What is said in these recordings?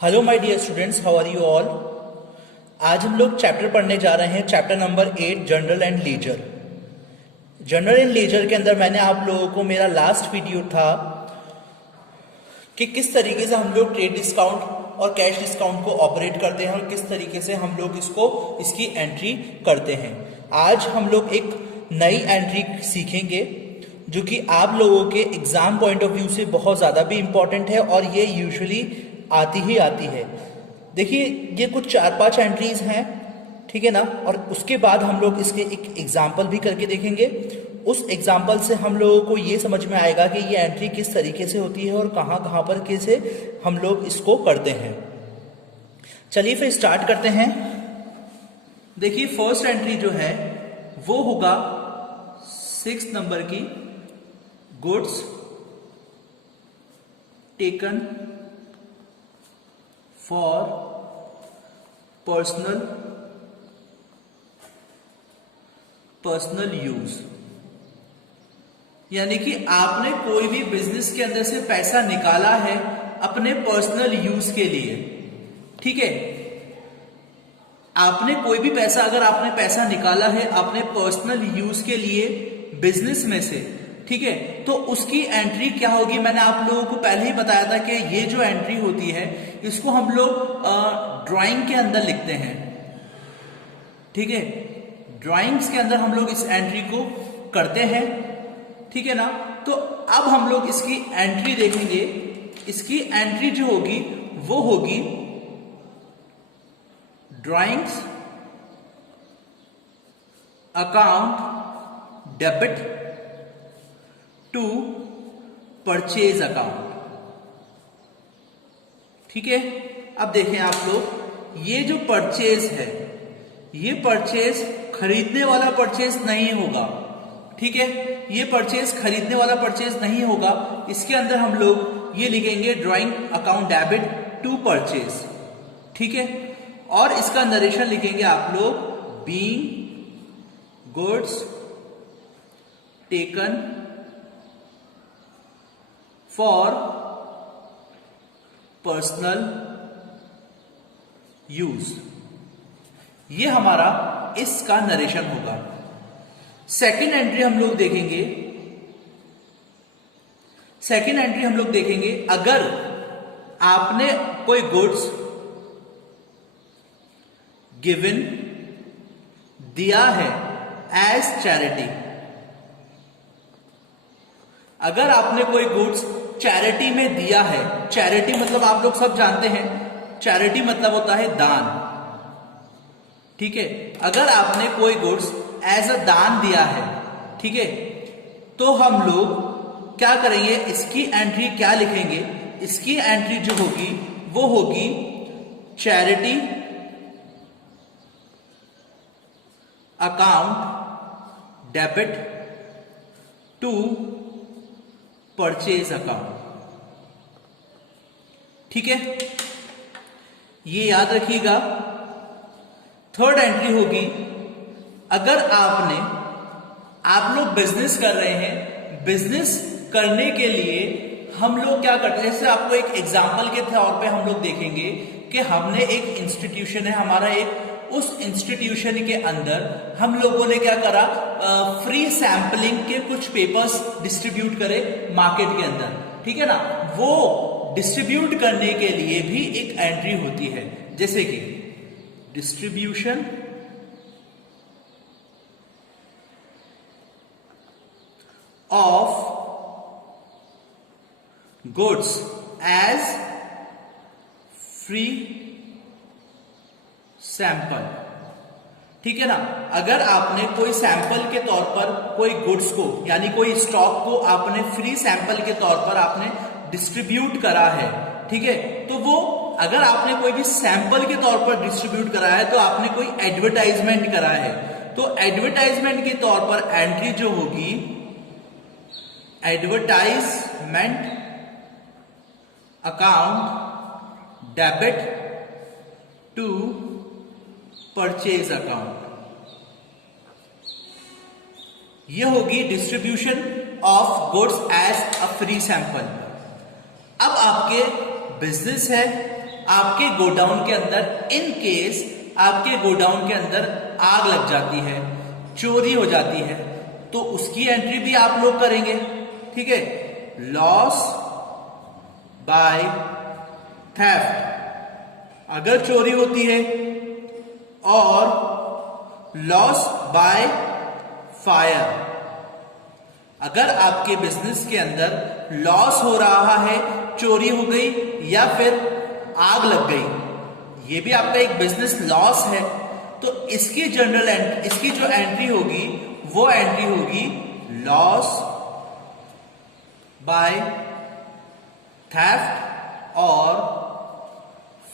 Hello my dear students, how are you all. आज हम लोग चैप्टर पढ़ने जा रहे हैं, chapter number 8, journal and ledger. Journal and ledger के अंदर मैंने आप लोगों को, मेरा लास्ट वीडियो था कि किस तरीके से हम लोग ट्रेड डिस्काउंट और कैश डिस्काउंट को ऑपरेट करते हैं और किस तरीके से हम लोग इसकी एंट्री करते हैं। आज हम लोग एक नई एंट्री सीखेंगे जो कि आप लोगों के एग्जाम पॉइंट ऑफ व्यू से बहुत ज़्यादा भी इम्पॉर्टेंट है और ये यूजुअली आती ही आती है। देखिए, ये कुछ 4-5 एंट्रीज हैं, ठीक है ना। और उसके बाद हम लोग इसके एक एग्जाम्पल भी करके देखेंगे। उस एग्जाम्पल से हम लोगों को ये समझ में आएगा कि ये एंट्री किस तरीके से होती है और कहाँ कहाँ पर कैसे हम लोग इसको करते हैं। चलिए फिर स्टार्ट करते हैं। देखिए, फर्स्ट एंट्री जो है वो होगा 6 नंबर की, goods taken for personal use. यानी कि आपने कोई भी बिजनेस के अंदर से पैसा निकाला है अपने पर्सनल यूज के लिए, ठीक है। आपने कोई भी पैसा, अगर आपने पैसा निकाला है अपने पर्सनल यूज के लिए बिजनेस में से, ठीक है, तो उसकी एंट्री क्या होगी। मैंने आप लोगों को पहले ही बताया था कि ये जो एंट्री होती है इसको हम लोग ड्राइंग के अंदर लिखते हैं, ठीक है। ड्राइंग्स के अंदर हम लोग इस एंट्री को करते हैं, ठीक है ना। तो अब हम लोग इसकी एंट्री देखेंगे। इसकी एंट्री जो होगी वो होगी drawings account debit to purchase account, ठीक है। अब देखें आप लोग, ये जो परचेज है, ये परचेज खरीदने वाला परचेज नहीं होगा, ठीक है। ये परचेज खरीदने वाला परचेज नहीं होगा। इसके अंदर हम लोग ये लिखेंगे drawing account debit to purchase, ठीक है। और इसका नरेशन लिखेंगे आप लोग being goods taken for personal use. ये हमारा इसका नरेशन होगा। सेकंड एंट्री हम लोग देखेंगे। सेकंड एंट्री हम लोग देखेंगे, अगर आपने कोई गुड्स गिवन दिया है एज चैरिटी। अगर आपने कोई गुड्स चैरिटी में दिया है, चैरिटी मतलब आप लोग सब जानते हैं, चैरिटी मतलब होता है दान, ठीक है। अगर आपने कोई गुड्स एज अ दान दिया है, ठीक है, तो हम लोग क्या करेंगे, इसकी एंट्री क्या लिखेंगे। इसकी एंट्री जो होगी वो होगी charity account debit to purchase account, ठीक है। ये याद रखिएगा। थर्ड एंट्री होगी, अगर आप लोग बिजनेस कर रहे हैं, बिजनेस करने के लिए हम लोग क्या करते हैं, जैसे आपको एक एग्जांपल के तौर पे हम लोग देखेंगे कि हमने एक इंस्टीट्यूशन है हमारा एक, उस इंस्टीट्यूशन के अंदर हम लोगों ने क्या करा, फ्री सैंपलिंग के कुछ पेपर्स डिस्ट्रीब्यूट करे मार्केट के अंदर, ठीक है ना। वो डिस्ट्रीब्यूट करने के लिए भी एक एंट्री होती है, जैसे कि distribution of goods as free sample, ठीक है ना। अगर आपने कोई सैंपल के तौर पर कोई गुड्स को, यानी कोई स्टॉक को आपने फ्री सैंपल के तौर पर आपने डिस्ट्रीब्यूट करा है, ठीक है, तो वो अगर आपने कोई भी सैंपल के तौर पर डिस्ट्रीब्यूट करा है तो आपने कोई एडवर्टाइजमेंट करा है, तो एडवर्टाइजमेंट के तौर पर एंट्री जो होगी advertisement account debit to purchase account, ये होगी distribution of goods as a free sample. अब आपके बिजनेस है, आपके गोडाउन के अंदर, इन केस आपके गोडाउन के अंदर आग लग जाती है, चोरी हो जाती है, तो उसकी एंट्री भी आप लोग करेंगे। ठीक है, लॉस बाय थेफ्ट अगर चोरी होती है, और लॉस बाय फायर अगर आपके बिजनेस के अंदर लॉस हो रहा है, चोरी हो गई या फिर आग लग गई, ये भी आपका एक बिजनेस लॉस है, तो इसकी इसकी जो एंट्री होगी वो एंट्री होगी लॉस बाय थेफ्ट और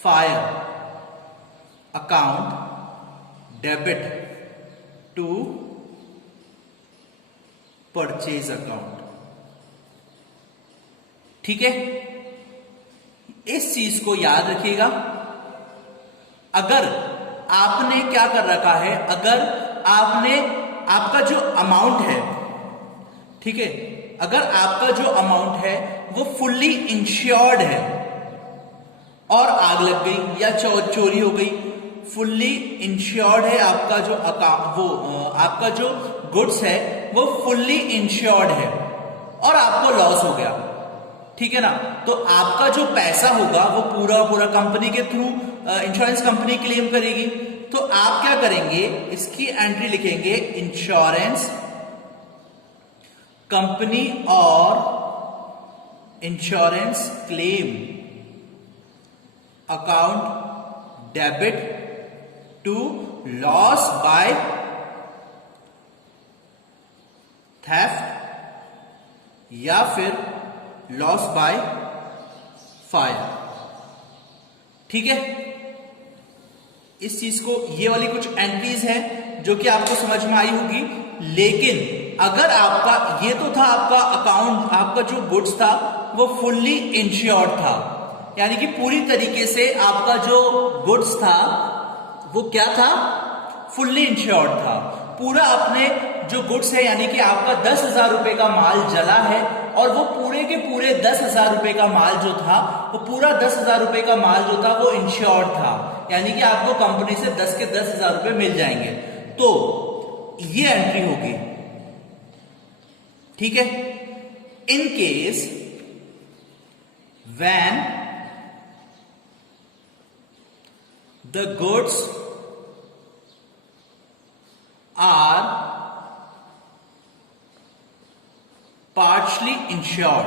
fire account debit to purchase account. ठीक है, इस चीज को याद रखिएगा। अगर आपने क्या कर रखा है, अगर आपने आपका जो अमाउंट है, ठीक है, अगर आपका जो अमाउंट है वो फुल्ली इंश्योर्ड है और आग लग गई या चोरी हो गई, फुल्ली इंश्योर्ड है आपका जो आपका जो गुड्स है वो फुल्ली इंश्योर्ड है और आपको लॉस हो गया, ठीक है ना, तो आपका जो पैसा होगा वो पूरा कंपनी के थ्रू इंश्योरेंस कंपनी क्लेम करेगी। तो आप क्या करेंगे, इसकी एंट्री लिखेंगे इंश्योरेंस कंपनी और insurance claim account debit to loss by theft या फिर लॉस बाय फायर। ठीक है, इस चीज को, ये वाली कुछ एंट्रीज हैं जो कि आपको समझ में आई होगी। लेकिन अगर आपका, ये तो था आपका अकाउंट, आपका जो गुड्स था वो फुल्ली इंश्योर्ड था, यानी कि पूरी तरीके से आपका जो गुड्स था वो क्या था, फुल्ली इंश्योर्ड था। पूरा अपने जो गुड्स है, यानी कि आपका 10,000 रुपए का माल जला है और वो पूरे के पूरे 10,000 रुपए का माल जो था, वो पूरा 10,000 रुपए का माल जो था वो इंश्योर्ड था, यानी कि आपको कंपनी से 10 के 10,000 रुपए मिल जाएंगे। तो ये एंट्री होगी। ठीक है, in case when the goods are partially insured.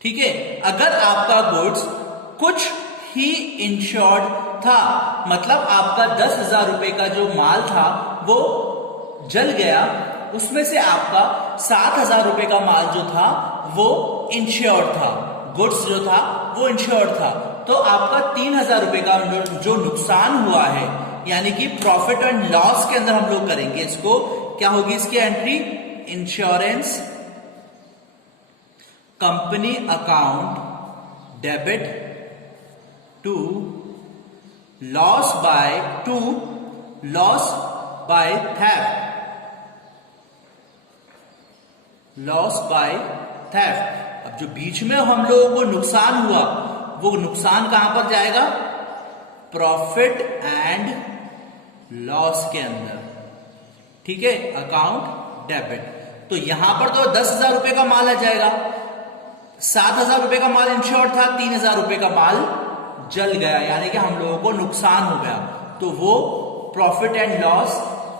ठीक है, अगर आपका गुड्स कुछ ही इंश्योर्ड था, मतलब आपका 10,000 रुपए का जो माल था वो जल गया, उसमें से आपका 7,000 रुपए का माल जो था वो इंश्योर्ड था, गुड्स जो था वो इंश्योर्ड था, तो आपका 3,000 रुपए का जो नुकसान हुआ है, यानी कि प्रॉफिट एंड लॉस के अंदर हम लोग करेंगे इसको, क्या होगी इसकी entry, insurance company account debit to loss by theft, loss by theft. अब जो बीच में हम लोगों को नुकसान हुआ, वो नुकसान कहां पर जाएगा, प्रॉफिट एंड लॉस के अंदर। ठीक है, अकाउंट डेबिट। तो यहां पर तो 10,000 रुपए का माल आ जाएगा, 7,000 रुपए का माल इंश्योर्ड था, 3,000 रुपए का माल जल गया, यानी कि हम लोगों को नुकसान हो गया, तो वो profit and loss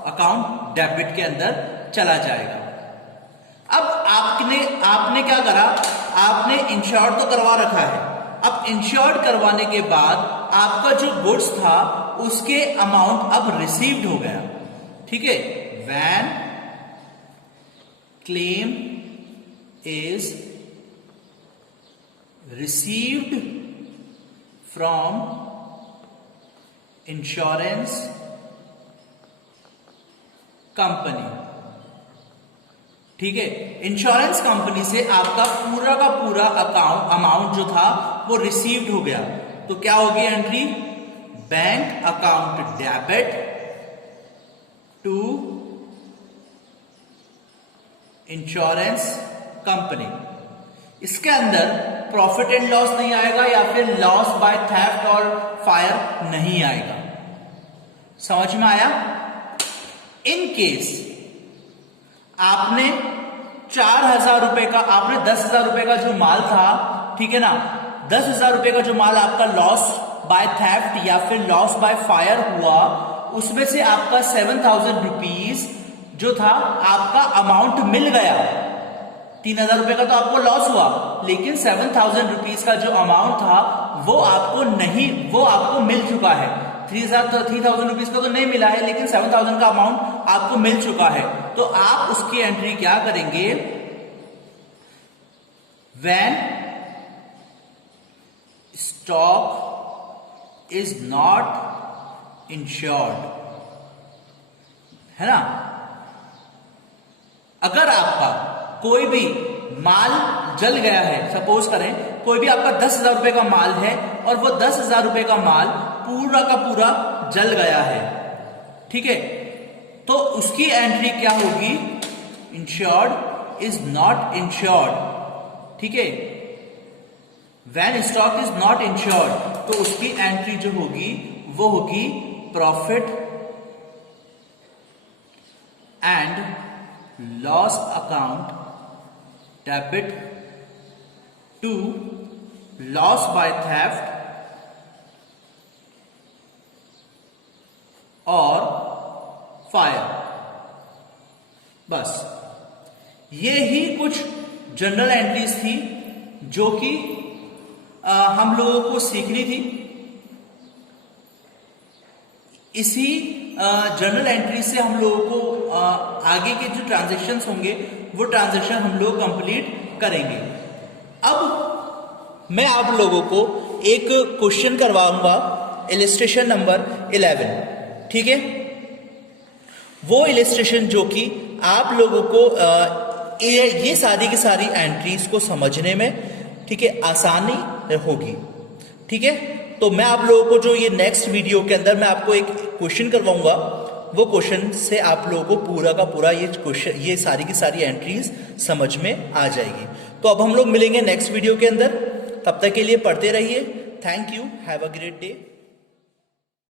account debit के अंदर चला जाएगा। अब आपने क्या करा, आपने इंश्योर्ड तो करवा रखा है, अब इंश्योर्ड करवाने के बाद आपका जो गुड्स था उसके अमाउंट अब रिसीव्ड हो गया। ठीक है, when claim is received from insurance company. ठीक है, इंश्योरेंस कंपनी से आपका पूरा का पूरा अमाउंट जो था वो रिसीव्ड हो गया, तो क्या होगी entry, bank account debit to insurance company. इसके अंदर प्रॉफिट एंड लॉस नहीं आएगा या फिर लॉस बाय थेफ्ट और फायर नहीं आएगा। समझ में आया? इन केस आपने 4,000 रुपए का, आपने 10,000 रुपए का जो माल था, ठीक है ना, 10,000 रुपए का जो माल आपका लॉस बाय थेफ्ट या फिर लॉस बाय फायर हुआ, उसमें से आपका 7,000 रुपीज जो था आपका अमाउंट मिल गया। 3,000 रुपए का तो आपको लॉस हुआ, लेकिन 7,000 रुपीज का जो अमाउंट था वो आपको मिल चुका है। 3,000 रुपीज का तो नहीं मिला है, लेकिन 7,000 का अमाउंट आपको मिल चुका है। तो आप उसकी एंट्री क्या करेंगे? When stock is not insured, है ना। अगर आपका कोई भी माल जल गया है, सपोज करें कोई भी आपका 10,000 रुपए का माल है और वो 10,000 रुपए का माल पूरा का पूरा जल गया है, ठीक है, तो उसकी एंट्री क्या होगी? इंश्योर्ड इज नॉट इंश्योर्ड, ठीक है। When stock is not insured, तो उसकी एंट्री जो होगी वो होगी profit and loss account debit to loss by theft और फायर। बस ये ही कुछ जनरल एंट्रीज थी जो कि हम लोगों को सीखनी थी। इसी जनरल एंट्री से हम लोगों को आगे के जो ट्रांजैक्शंस होंगे वो ट्रांजैक्शन हम लोग कंप्लीट करेंगे। अब मैं आप लोगों को एक क्वेश्चन करवाऊंगा, इलिस्ट्रेशन नंबर 11, ठीक है। वो इलिस्ट्रेशन जो कि आप लोगों को ये सारी की सारी एंट्रीज को समझने में, ठीक है, आसानी होगी, ठीक है। तो मैं आप लोगों को जो ये नेक्स्ट वीडियो के अंदर मैं आपको एक क्वेश्चन करवाऊंगा, वो क्वेश्चन से आप लोगों को पूरा का पूरा ये सारी की सारी एंट्रीज समझ में आ जाएगी। तो अब हम लोग मिलेंगे नेक्स्ट वीडियो के अंदर, तब तक के लिए पढ़ते रहिए। Thank you, have a great day.